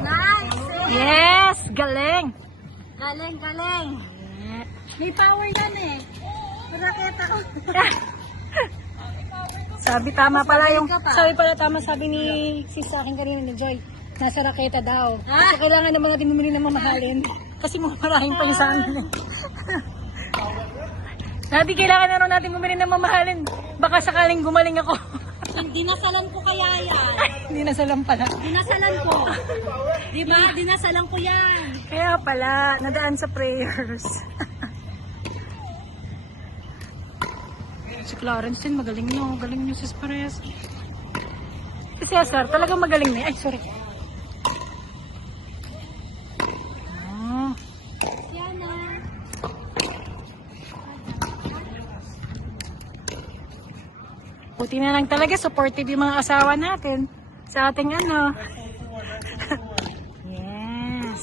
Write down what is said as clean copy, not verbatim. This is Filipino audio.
Nice! Yes! Galing! Galing, galing. May power yan eh. Raketa ko. Sabi tama pala yung, ka pa. sabi ni sis sa akin kanina ni Joy. Nasa raketa daw. Ah? So, kailangan naman natin bumili ng mamahalin. Kasi mamahalin pa yung sa amin. Dati kailangan na rin natin bumili ng mamahalin. Baka sakaling gumaling ako. Dinasalan ko kaya yan. Hindi na salam pala. Dinasalan ko. Diba? Dinasalan ko yan. Kaya pala, nadaan sa prayers. Si Clarence din, magaling nyo. Magaling nyo sis Perez. Si Cesar, talagang magaling na. Ay, sorry. Ah. Yan na. Buti na lang talaga, supportive yung mga asawa natin. Sa ating ano. Yes.